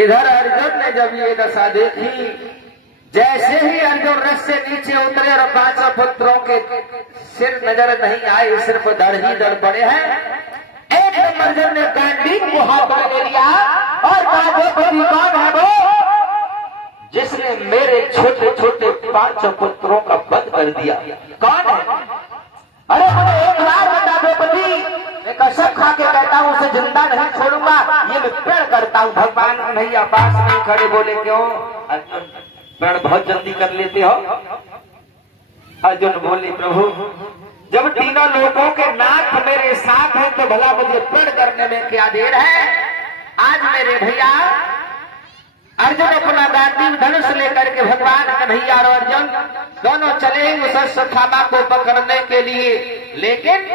इधर अर्जुन ने जब ये दशा देखी, जैसे ही अर्जुन रथ से नीचे उतरे और 5 पुत्रों के सिर नजर नहीं आए, सिर्फ धड़ ही धड़ पड़े हैं। एकदम अर्जुन ने गांडीव को हाथ में ले लिया और कहा, द्रौपदी कौन है वो जिसने मेरे छोटे छोटे 5 पुत्रों का वध कर दिया? कौन है? अरे मुझे एक बार बता द्रौपदी, मैं कसम खा के कहता हूँ उसे जिंदा नहीं छोड़ूंगा, ये मैं प्रण करता हूँ। भगवान कन्हैया पास नहीं खड़े, बोले क्यों अर्जुन, प्रण बहुत जल्दी कर लेते हो? अर्जुन बोले, प्रभु जब तीनों लोगों के नाथ मेरे साथ हैं तो भला मुझे प्रण करने में क्या देर है? आज मेरे भैया अर्जुन अपना गांडीव धनुष लेकर के भगवान कन्हैया और अर्जुन दोनों चले उस अश्वत्थामा को पकड़ने के लिए। लेकिन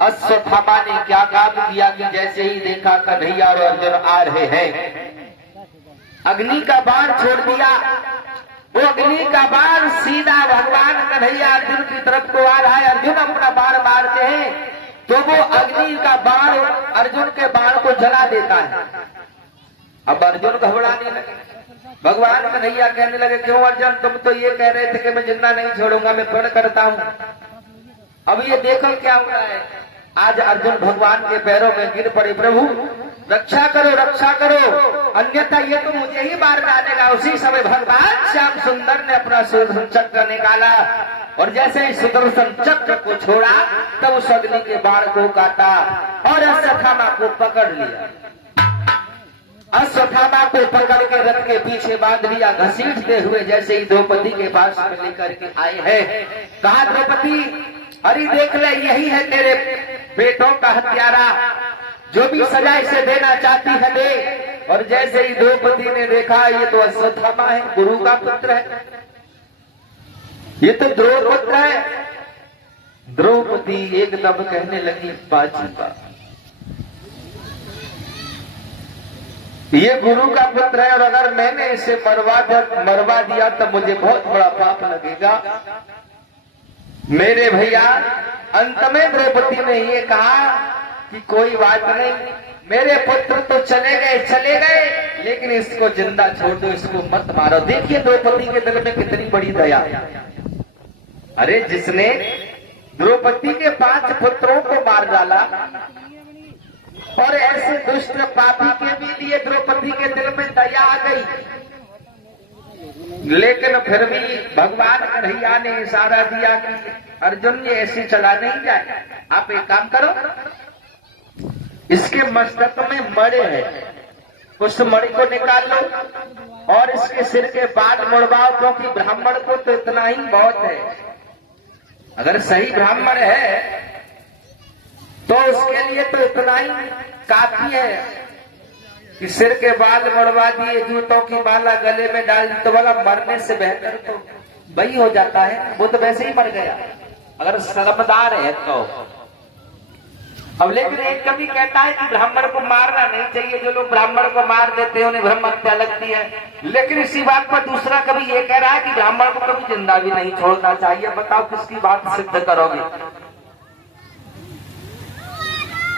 अश्वत्थामा ने क्या काम किया कि जैसे ही देखा कन्हैया और अर्जुन आ रहे हैं, अग्नि का बाण छोड़ दिया। वो अग्नि का बाण सीधा भगवान कन्हैया अर्जुन की तरफ को आ रहा है। अर्जुन अपना बाण मारते हैं तो वो अग्नि का बाण अर्जुन के बाण को जला देता है। अब अर्जुन घबराने लगे। भगवान कन्हैया कहने लगे, क्यों अर्जुन, तुम तो ये कह रहे थे कि मैं जिंदा नहीं छोड़ूंगा, मैं प्रण करता हूँ। अब ये देखो क्या हो रहा है। आज अर्जुन भगवान के पैरों में गिर पड़े, प्रभु रक्षा करो, रक्षा करो, अन्यथा ये तो मुझे ही मार डालेगा। उसी समय भगवान श्याम सुंदर ने अपना सुदर्शन चक्र निकाला और जैसे ही सुदर्शन चक्र को छोड़ा तब उस अग्नि के बाण को काटा और अश्वत्थामा को पकड़ लिया। अश्वत्थामा को पकड़ के रथ के पीछे बांध लिया, घसीटते हुए जैसे ही द्रौपदी के पास में लेकर के आए हैं। कहा, द्रौपदी अरे देख ले, यही है तेरे बेटों का हत्यारा, जो भी सजा इसे देना चाहती है दे। और जैसे ही द्रौपदी ने देखा ये तो अश्वत्थामा है, गुरु का पुत्र है, ये तो द्रौपद है। द्रौपदी एकदम कहने लगी, बाजी बात, ये गुरु का पुत्र है और अगर मैंने इसे मरवा दिया तो मुझे बहुत बड़ा पाप लगेगा। मेरे भैया अंत में द्रौपदी ने ये कहा कि कोई बात नहीं, मेरे पुत्र तो चले गए, लेकिन इसको जिंदा छोड़ दो, इसको मत मारो। देखिए द्रौपदी के दिल में कितनी बड़ी दया। अरे जिसने द्रौपदी के 5 पुत्रों को मार डाला और ऐसे दुष्ट पापी के भी लिए द्रौपदी के दिल में दया आ गई, लेकिन फिर भी भगवान कन्हैया ने इशारा दिया कि अर्जुन ये ऐसे चला नहीं जाए। आप एक काम करो, इसके मस्तक में मणि है, उस मणि को निकाल लो और इसके सिर के बाल मुड़वाओ, क्योंकि ब्राह्मण को तो इतना ही बहुत है। अगर सही ब्राह्मण है तो उसके लिए तो इतना ही काफी है कि सिर के बाल मड़वा दिए, जूतों की माला गले में डाल दी, तो वाला मरने से बेहतर तो वही हो जाता है। वो तो वैसे ही मर गया अगर शर्मदार है तो। अब लेकिन एक कवि कहता है कि ब्राह्मण को मारना नहीं चाहिए, जो लोग ब्राह्मण को मार देते हैं उन्हें ब्रह्म हत्या लगती है। लेकिन इसी बात पर दूसरा कवि ये कह रहा है कि ब्राह्मण को कभी जिंदा भी नहीं छोड़ना चाहिए। बताओ किसकी बात सिद्ध करोगे?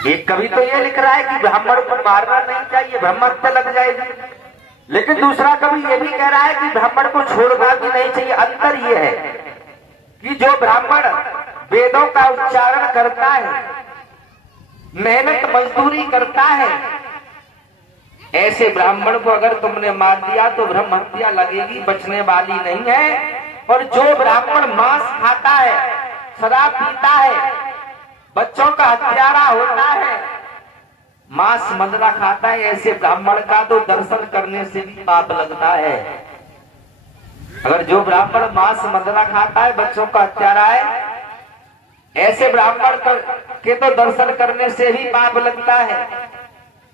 एक कवि तो ये लिख रहा है कि ब्राह्मण को मारना नहीं चाहिए, ब्रह्म हत्या लग जाएगी। लेकिन दूसरा कवि ये भी कह रहा है कि ब्राह्मण को छोड़ना भी नहीं चाहिए। अंतर ये है कि जो ब्राह्मण वेदों का उच्चारण करता है, मेहनत मजदूरी करता है, ऐसे ब्राह्मण को अगर तुमने मार दिया तो ब्रह्म हत्या लगेगी, बचने वाली नहीं है। और जो ब्राह्मण मांस खाता है, शराब पीता है, बच्चों का हत्यारा होता है, मांस मदरा खाता है, ऐसे ब्राह्मण का तो दर्शन करने से भी पाप लगता है। अगर जो ब्राह्मण मांस मदरा खाता है, बच्चों का हत्यारा है, ऐसे ब्राह्मण के तो दर्शन करने से ही पाप लगता है।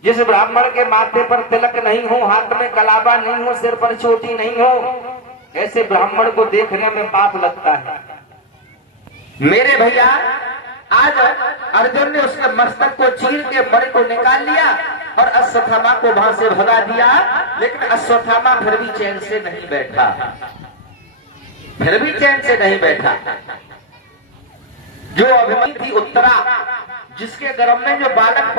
जिस ब्राह्मण के माथे पर तिलक नहीं हो, हाथ में कलावा नहीं हो, सिर पर चोटी नहीं हो, ऐसे ब्राह्मण को देखने में पाप लगता है। मेरे भैया आज अर्जुन ने उसके मस्तक को चीर के मणि को निकाल लिया और अश्वत्थामा को वहां से भगा दिया। लेकिन अश्वत्थामा फिर भी चैन से नहीं बैठा, फिर भी चैन से नहीं बैठा। जो अभिमन्यु थी उत्तरा, जिसके गर्भ में जो बालक